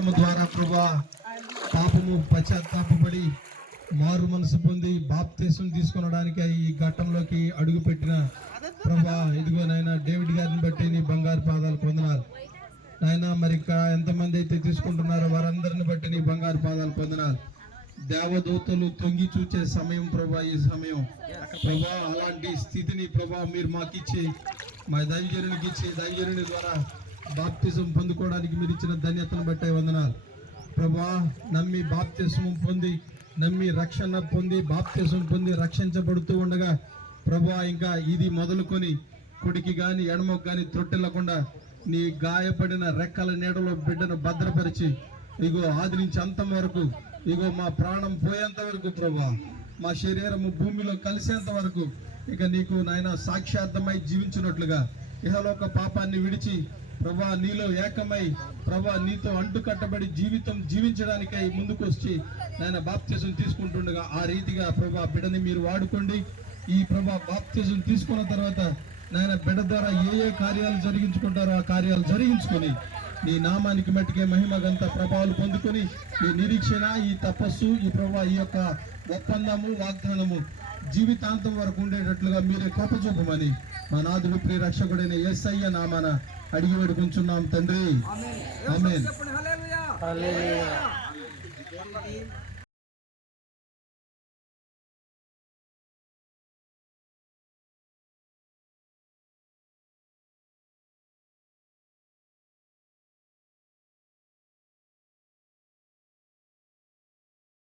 రక్తము ద్వారా ప్రభా పాపము పశ్చాత్తాపడి మారు మనసు పొంది బాప్తీసం తీసుకునడానికి ఈ ఘట్టంలోకి అడుగు పెట్టిన ప్రభా ఇదిగో నాయన డేవిడ్ గారిని బట్టి నీ బంగారు పాదాలు పొందనాలు. నాయన మరి ఇక్కడ ఎంతమంది అయితే తీసుకుంటున్నారో వారందరిని బట్టి నీ బంగారు పాదాలు పొందనాలు. దేవదూతలు తొంగి చూచే సమయం ప్రభా ఈ సమయం. ప్రభా అలాంటి స్థితిని ప్రభా మీరు మాకిచ్చి మా దైవజనునికి ఇచ్చి దైవజనుని ద్వారా బాప్తిజం పొందుకోవడానికి మీరు ఇచ్చిన ధన్యతను బట్టే వందనాలు. ప్రభా నమ్మి బాప్తిజం పొంది నమ్మి రక్షణ పొంది బాప్తిజం పొంది రక్షించబడుతూ ఉండగా ప్రభా ఇంకా ఇది మొదలుకొని కుడికి కానీ ఎడమకు కానీ త్రొట్టెళ్ళకుండా నీ గాయపడిన రెక్కల నీడలో బిడ్డను భద్రపరిచి ఇగో ఆది నుంచి అంతం వరకు ఇగో మా ప్రాణం పోయేంత వరకు ప్రభా మా శరీరము భూమిలో కలిసేంత వరకు ఇక నీకు నాయన సాక్షార్థమై జీవించినట్లుగా ఇహలోక పాపాన్ని విడిచి ప్రభా నీలో ఏకమై ప్రభా నీతో అంటుకట్టబడి జీవితం జీవించడానికై ముందుకు వచ్చి నాయన బాప్తిజం తీసుకుంటుండగా ఆ రీతిగా ప్రభా బిడ్డని మీరు వాడుకోండి. ఈ ప్రభా బాప్తిజం తీసుకున్న తర్వాత నాయన బిడ్డ ద్వారా ఏ ఏ కార్యాలు జరిగించుకుంటారో ఆ కార్యాలు జరిగించుకొని నీ నామానికి మట్టికే మహిమ గంత ప్రభావాలు పొందుకొని ఈ నిరీక్షణ ఈ తపస్సు ఈ ప్రభా ఈ యొక్క ఒప్పందము వాగ్దానము జీవితాంతం వరకు ఉండేటట్లుగా మీరే కృప చూపమని మా నాదుడు ప్రియ రక్షకుడైన ఎస్ఐయ నామాన అడిగి వేడుకుంటున్నాం తండ్రి. ఆమేన్.